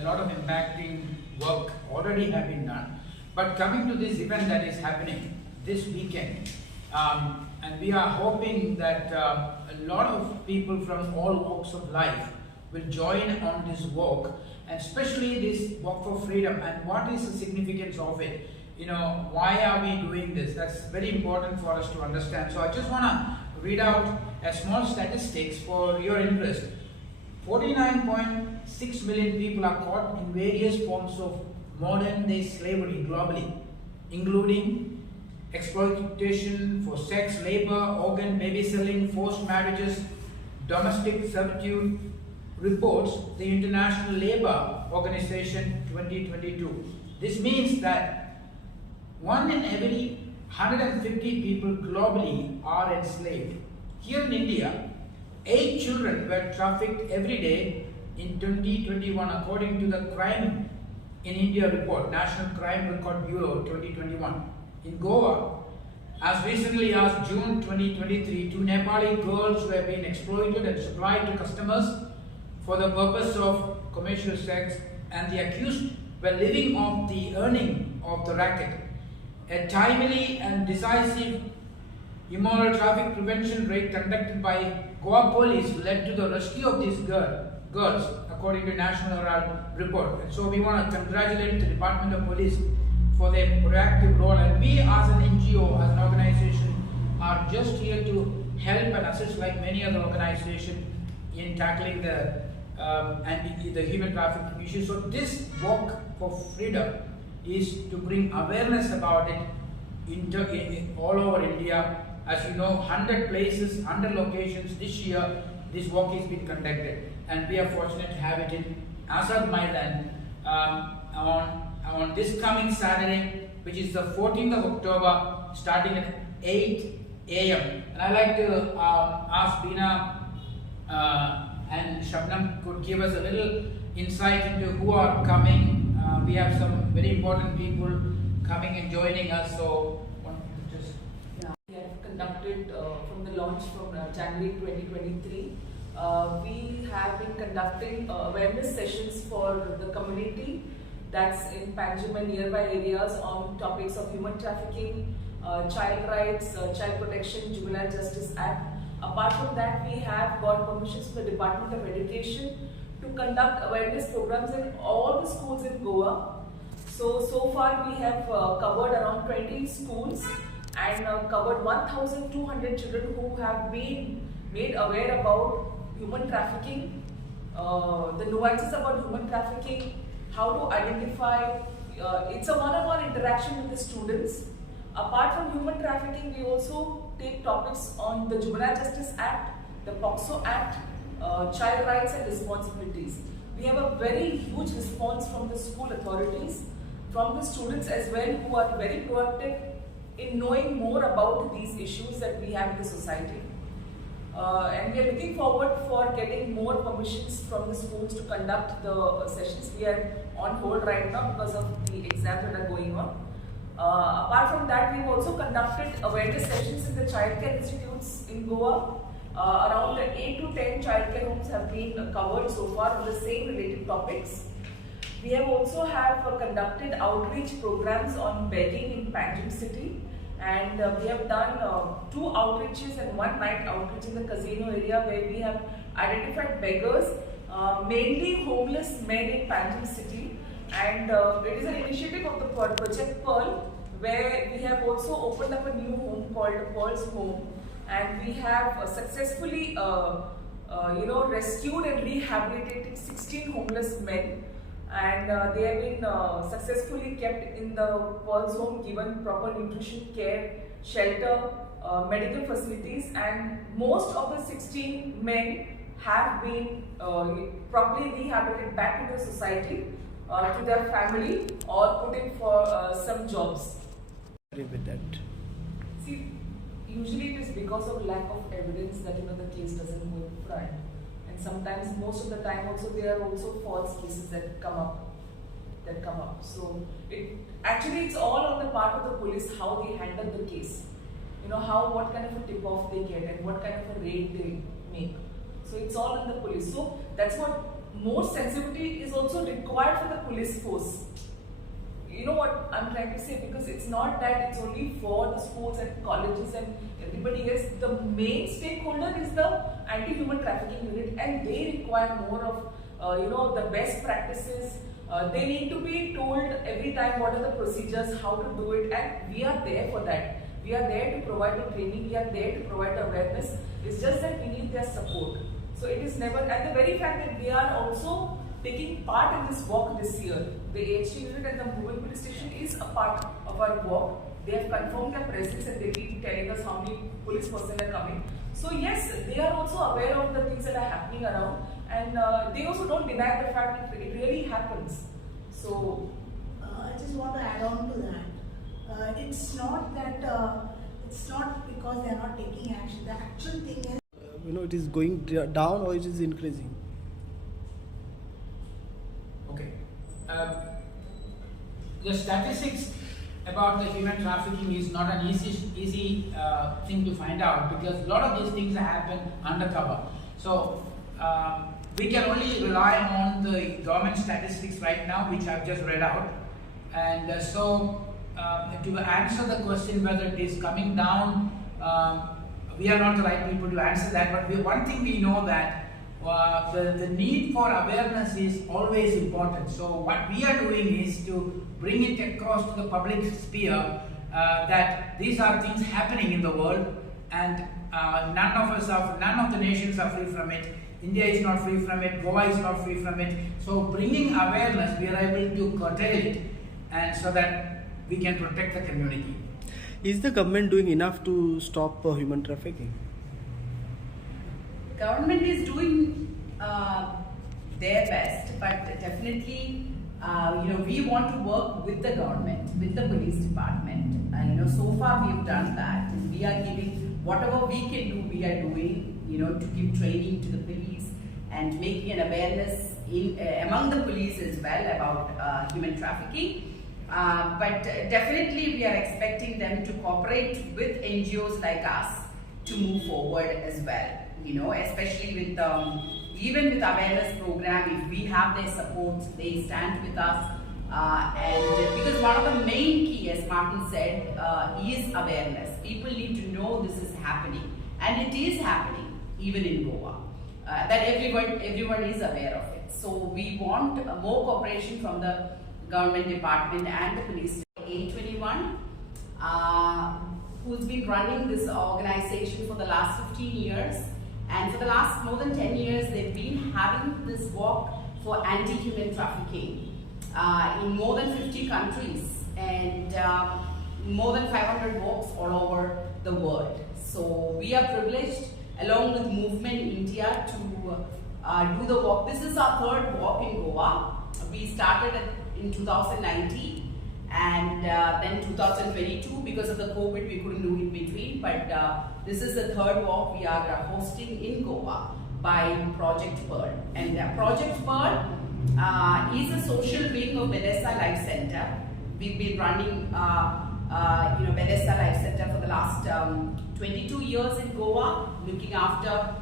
a lot of impacting work already have been done. But coming to this event that is happening this weekend, and we are hoping that a lot of people from all walks of life will join on this walk, and especially this walk for freedom. And what is the significance of it? Why are we doing this? That's very important for us to understand. So I just want to read out a small statistics for your interest. 49.6 million people are caught in various forms of modern day slavery globally, including exploitation for sex, labor, organ, baby selling, forced marriages, domestic servitude, reports the International Labour Organization 2022. This means that 1 in every 150 people globally are enslaved. Here in India, 8 children were trafficked every day in 2021 according to the Crime in India report, National Crime Record Bureau 2021. In Goa, as recently as June 2023, 2 Nepali girls were being exploited and supplied to customers for the purpose of commercial sex, and the accused were living off the earning of the racket. A timely and decisive immoral traffic prevention raid conducted by Goa police led to the rescue of these girls, according to National Herald report. And so we want to congratulate the Department of Police for their proactive role, and we as an NGO, as an organization, are just here to help and assist like many other organizations in tackling the human trafficking issue. So this walk for freedom is to bring awareness about it all over India. As you know, 100 places, 100 locations this year, this walk is being conducted, and we are fortunate to have it in Azad Maidan on this coming Saturday, which is the 14th of October, starting at 8 a.m. And I'd like to ask Bina and Shabnam could give us a little insight into who are coming. We have some very important people coming and joining us, so just... Yeah. We have conducted from the launch from January 2023. We have been conducting awareness sessions for the community that's in Panjim and nearby areas on topics of human trafficking, child rights, child protection, Juvenile Justice Act. Apart from that, we have got permissions from the Department of Education to conduct awareness programs in all the schools in Goa. So far we have covered around 20 schools and covered 1,200 children who have been made aware about human trafficking, the nuances about human trafficking, how to identify. It's a one-on-one interaction with the students. Apart from human trafficking, we also take topics on the Juvenile Justice Act, the POCSO Act, child rights and responsibilities. We have a very huge response from the school authorities, from the students as well, who are very proactive in knowing more about these issues that we have in the society. And we are looking forward for getting more permissions from the schools to conduct the sessions. We are on hold right now because of the exams that are going on. Apart from that, we've also conducted awareness sessions in the childcare institutes in Goa. Around 8 to 10 childcare homes have been covered so far on the same related topics. We have also conducted outreach programs on begging in Panjim city, and we have done 2 outreaches and 1 night outreach in the casino area where we have identified beggars, mainly homeless men in Panjim city. And it is an initiative of the Project Pearl, where we have also opened up a new home called Pearl's Home, and we have successfully rescued and rehabilitated 16 homeless men, and they have been successfully kept in the Pearl's Home, given proper nutrition care, shelter, medical facilities, and most of the 16 men have been properly rehabilitated back into the society, to their family, or put in for some jobs. With that. See, usually it is because of lack of evidence that the case doesn't go in front, and sometimes, most of the time, also there are also false cases that come up. So it's all on the part of the police how they handle the case. What kind of a tip off they get and what kind of a raid they make. So it's all on the police. So that's what more sensitivity is also required. required for the police force. You know what I'm trying to say, because it's not that it's only for the schools and colleges and everybody else. The main stakeholder is the anti-human trafficking unit, and they require more of the best practices. They need to be told every time what are the procedures, how to do it, and we are there for that. We are there to provide the training, we are there to provide awareness. It's just that we need their support. So it is never, and the very fact that we are also taking part in this walk this year. The AHT unit at the Mumbai police station is a part of our walk. They have confirmed their presence and they keep telling us how many police personnel are coming. So yes, they are also aware of the things that are happening around, and they also don't deny the fact that it really happens. So I just want to add on to that. It's not that it's not because they are not taking action. The actual thing is, it is going down or it is increasing. Okay. The statistics about the human trafficking is not an easy thing to find out, because a lot of these things happen undercover. So we can only rely on the government statistics right now, which I've just read out. And to answer the question whether it is coming down, we are not the right people to answer that. But one thing we know that the need for awareness is always important. So what we are doing is to bring it across to the public sphere that these are things happening in the world, and none of the nations are free from it. India is not free from it. Goa is not free from it. So bringing awareness, we are able to curtail it, and so that we can protect the community. Is the government doing enough to stop human trafficking? Government is doing their best, but definitely, we want to work with the government, with the police department. So far we have done that. We are giving whatever we can do. We are doing, to give training to the police and making an awareness among the police as well about human trafficking. But definitely we are expecting them to cooperate with NGOs like us to move forward as well. Especially with even with awareness program, if we have their support, they stand with us. And because one of the main key, as Martin said, is awareness. People need to know this is happening, and it is happening even in Goa. That everyone is aware of it. So we want more cooperation from the government department and the police. A21, who's been running this organization for the last 15 years, and for the last more than 10 years they've been having this walk for anti-human trafficking in more than 50 countries, and more than 500 walks all over the world. So we are privileged, along with Movement India, to do the walk. This is our third walk in Goa. We started in 2019, and then 2022, because of the COVID we couldn't do in between, but this is the third walk we are hosting in Goa by Project Pearl. And Project Pearl is a social wing of Bethesda Life Center. We've been running Bethesda Life Center for the last 22 years in Goa, looking after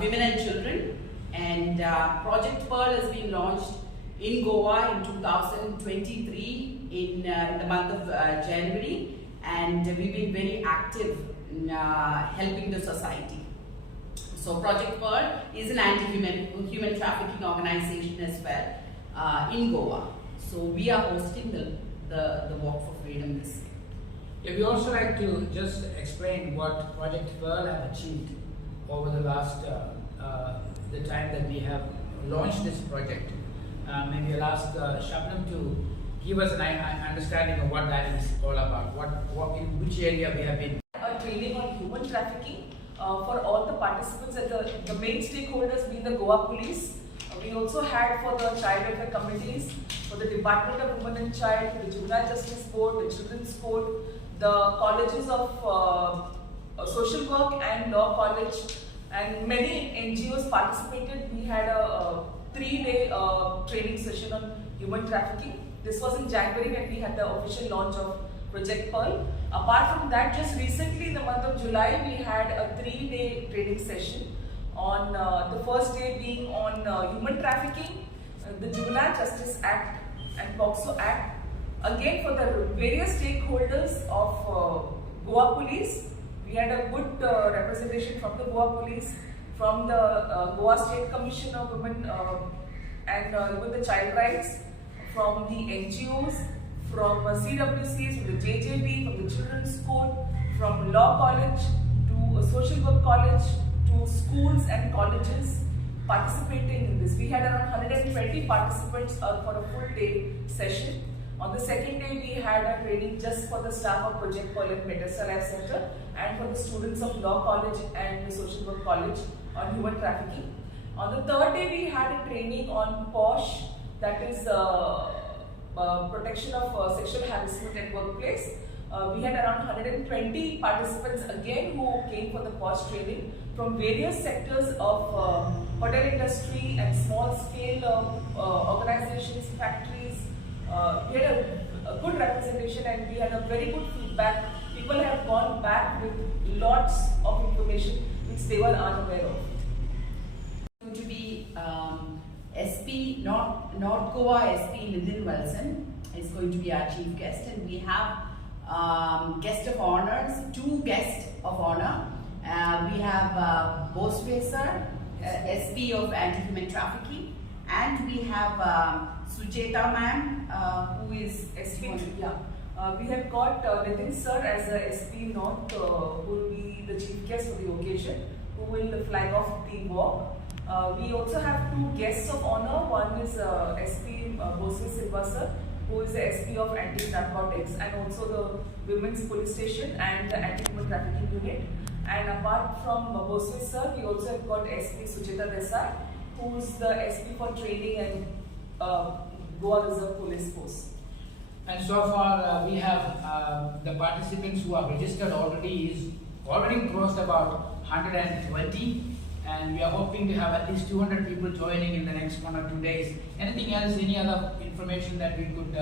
women and children. And Project Pearl has been launched in Goa in 2023 in the month of January, and we've been very active in helping the society. So Project Pearl is an anti-human trafficking organization as well in Goa. So we are hosting the Walk for Freedom this year. Yeah, we also like to just explain what Project Pearl have achieved over the last the time that we have launched this project. Maybe I'll ask Shabnam to give us an understanding of what that is all about. In which area we have been. A training on human trafficking for all the participants and the main stakeholders being the Goa Police. We also had for the child welfare committees, for the Department of Women and Child, the Juvenile Justice Board, the Children's Court, the colleges of social work and law college, and many NGOs participated. We had a 3-day training session on human trafficking. This was in January when we had the official launch of Project Pearl. Apart from that, just recently in the month of July, we had a 3-day training session on the first day being on human trafficking, the Juvenile Justice Act and POCSO Act, again for the various stakeholders of Goa Police. We had a good representation from the Goa Police, from the Goa State Commission of Women and even the Child Rights, from the NGOs, from CWCs, from the JJB, from the Children's School, from Law College to Social Work College to schools and colleges participating in this. We had around 120 participants for a full day session. On the second day, we had a training just for the staff of Project Pearl and Bethesda Life Center and for the students of Law College and the Social Work College on human trafficking. On the third day, we had a training on POSH, that is protection of sexual harassment at workplace. We had around 120 participants again who came for the POSH training from various sectors of hotel industry and small scale organizations, factories. We had a good representation and we had a very good feedback. People have gone back with lots of information which they were unaware of. Going to be SP, North Goa SP Nitin Wilson is going to be our chief guest, and we have guest of honors, two guests of honor. We have Boswe sir, SP of Anti-Human Trafficking, and we have Sujeta ma'am, who is SP. We have got Nitin sir as a SP North, who will be the chief guest for the occasion, who will flag off the walk. We also have two guests of honor. One is SP Boswe Silva sir, who is the SP of Anti-Narcotics and also the Women's Police Station and the Anti-Human Trafficking Unit. And apart from Boswe sir, we also have got SP Sujeta Desai, who is the SP for Training and Goa Reserve Police Force. And so far we have the participants who are registered already is already crossed about 120. And we are hoping to have at least 200 people joining in the next 1 or 2 days. Anything else, any other information that we could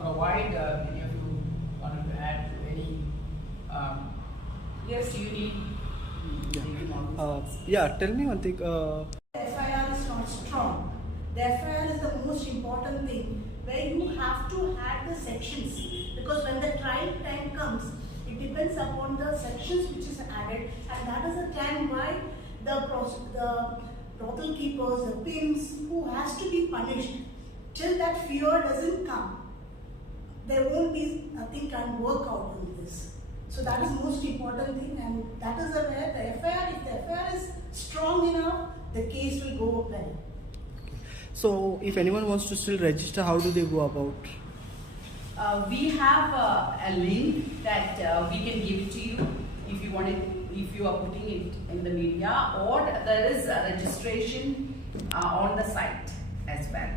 provide? Any of you wanted to add to any? Yes, you need. Yeah, tell me one thing. The FIR is not strong. The FIR is the most important thing, where you have to add the sections, because when the trial time comes, it depends upon the sections which is added, and that is the time why the brothel keepers, the pimps, who has to be punished. Till that fear doesn't come, there won't be, nothing can work out in this. So that is most important thing, and that is where the FIR, if the FIR is strong enough, the case will go well. So, if anyone wants to still register, how do they go about? We have a link that we can give it to you if you want it, if you are putting it in the media, or there is a registration on the site as well.